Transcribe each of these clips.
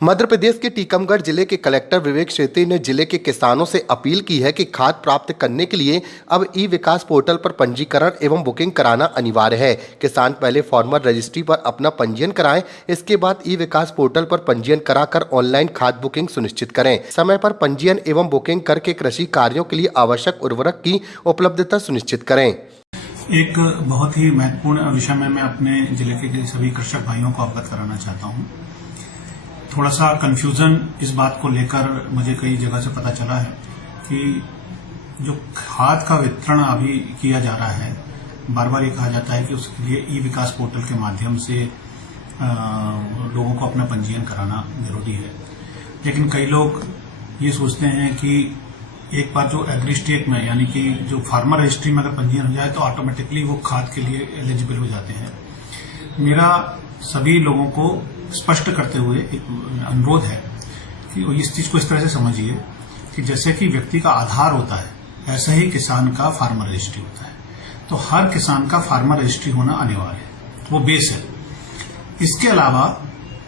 मध्य प्रदेश के टीकमगढ़ जिले के कलेक्टर विवेक शेट्टी ने जिले के किसानों से अपील की है कि खाद प्राप्त करने के लिए अब ई विकास पोर्टल पर पंजीकरण एवं बुकिंग कराना अनिवार्य है। किसान पहले फार्मर रजिस्ट्री पर अपना पंजीयन कराएं, इसके बाद ई विकास पोर्टल पर पंजीयन कराकर ऑनलाइन खाद बुकिंग सुनिश्चित करें। समय पर पंजीयन एवं बुकिंग करके कृषि कार्यों के लिए आवश्यक उर्वरक की उपलब्धता सुनिश्चित करें। एक बहुत ही महत्वपूर्ण विषय में मैं अपने जिले के सभी कृषक भाइयों को अवगत कराना चाहता हूं। थोड़ा सा कंफ्यूजन इस बात को लेकर मुझे कई जगह से पता चला है कि जो खाद का वितरण अभी किया जा रहा है, बार बार ये कहा जाता है कि उसके लिए ई विकास पोर्टल के माध्यम से लोगों को अपना पंजीयन कराना जरूरी है। लेकिन कई लोग ये सोचते हैं कि एक बार जो एग्री स्टेट में यानी कि जो फार्मर रजिस्ट्री में अगर पंजीयन हो जाए तो ऑटोमेटिकली वो खाद के लिए एलिजिबल हो जाते हैं। मेरा सभी लोगों को स्पष्ट करते हुए एक अनुरोध है कि इस चीज को इस तरह से समझिए कि जैसे कि व्यक्ति का आधार होता है, ऐसा ही किसान का फार्मर रजिस्ट्री होता है। तो हर किसान का फार्मर रजिस्ट्री होना अनिवार्य है, वो बेस है। इसके अलावा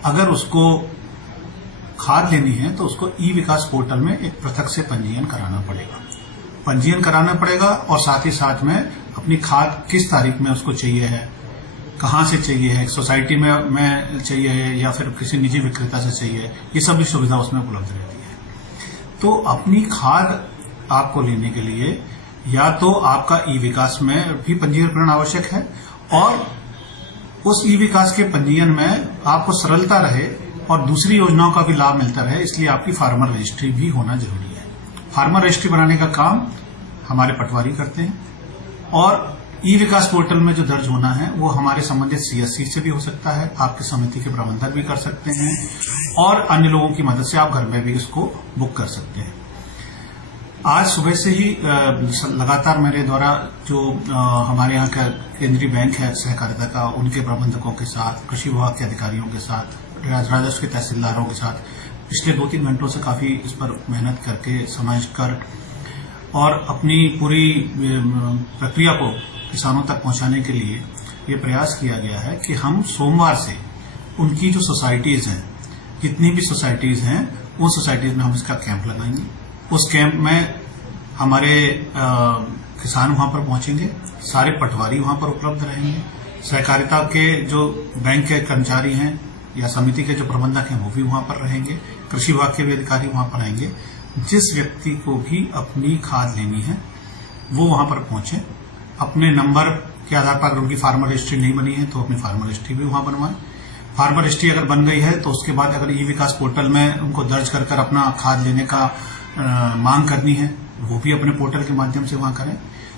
अगर उसको खाद लेनी है तो उसको ई विकास पोर्टल में एक पृथक से पंजीयन कराना पड़ेगा और साथ ही साथ में अपनी खाद किस तारीख में उसको चाहिए है, कहां से चाहिए है, सोसाइटी में चाहिए है या फिर किसी निजी विक्रेता से चाहिए, ये सभी सुविधा उसमें उपलब्ध रहती है। तो अपनी खाद आपको लेने के लिए या तो आपका ई विकास में भी पंजीकरण आवश्यक है और उस ई विकास के पंजीयन में आपको सरलता रहे और दूसरी योजनाओं का भी लाभ मिलता रहे, इसलिए आपकी फार्मर रजिस्ट्री भी होना जरूरी है। फार्मर रजिस्ट्री बनाने का काम हमारे पटवारी करते हैं और ई विकास पोर्टल में जो दर्ज होना है वो हमारे संबंधित सीएससी से भी हो सकता है, आपकी समिति के प्रबंधक भी कर सकते हैं और अन्य लोगों की मदद से आप घर में भी इसको बुक कर सकते हैं। आज सुबह से ही लगातार मेरे द्वारा जो हमारे यहाँ का केंद्रीय बैंक है सहकारिता का, उनके प्रबंधकों के साथ, कृषि विभाग के अधिकारियों के साथ, राजस्व के तहसीलदारों के साथ पिछले 2-3 घंटों से काफी इस पर मेहनत करके समझ कर और अपनी पूरी प्रक्रिया को किसानों तक पहुंचाने के लिए ये प्रयास किया गया है कि हम सोमवार से उनकी जो सोसाइटीज हैं, जितनी भी सोसाइटीज हैं, उन सोसाइटीज में हम इसका कैंप लगाएंगे। उस कैंप में हमारे किसान वहां पर पहुंचेंगे, सारे पटवारी वहां पर उपलब्ध रहेंगे, सहकारिता के जो बैंक के कर्मचारी हैं या समिति के जो प्रबंधक हैं वो भी वहां पर रहेंगे, कृषि विभाग के भी अधिकारी वहां पर आएंगे। जिस व्यक्ति को भी अपनी खाद लेनी है वो वहां पर पहुंचे, अपने नंबर के आधार पर अगर उनकी फार्मर रजिस्ट्री नहीं बनी है तो अपनी फार्मर रजिस्ट्री भी वहां बनवाएं। फार्मर रजिस्ट्री अगर बन गई है तो उसके बाद अगर ई विकास पोर्टल में उनको दर्ज कर अपना खाद लेने का मांग करनी है वो भी अपने पोर्टल के माध्यम से वहां करें।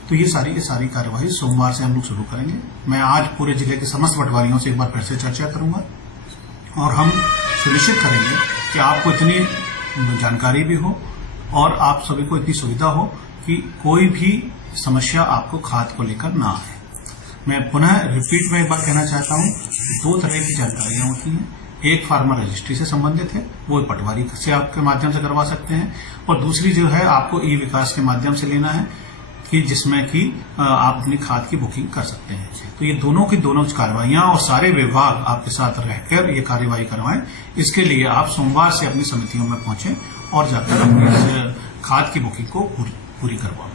तो ये सारी कार्यवाही सोमवार से हम लोग शुरू करेंगे। मैं आज पूरे जिले के समस्त पटवारियों से एक बार फिर से चर्चा करूंगा और हम सुनिश्चित करेंगे कि आपको इतनी जानकारी भी हो और आप सभी को इतनी सुविधा हो कि कोई भी समस्या आपको खाद को लेकर ना आए। मैं पुनः रिपीट में एक बार कहना चाहता हूं, 2 तरह की जानकारियां होती हैं। एक फार्मर रजिस्ट्री से संबंधित है, वो पटवारी से आपके माध्यम से करवा सकते हैं, और दूसरी जो है आपको ई विकास के माध्यम से लेना है कि जिसमें कि आप अपनी खाद की बुकिंग कर सकते हैं। तो ये दोनों की दोनों कार्रवाइयां और सारे विभाग आपके साथ रहकर ये कार्यवाही करवाएं। इसके लिए आप सोमवार से अपनी समितियों में पहुंचे और जाकर अपनी खाद की बुकिंग को पूरी करवाएं।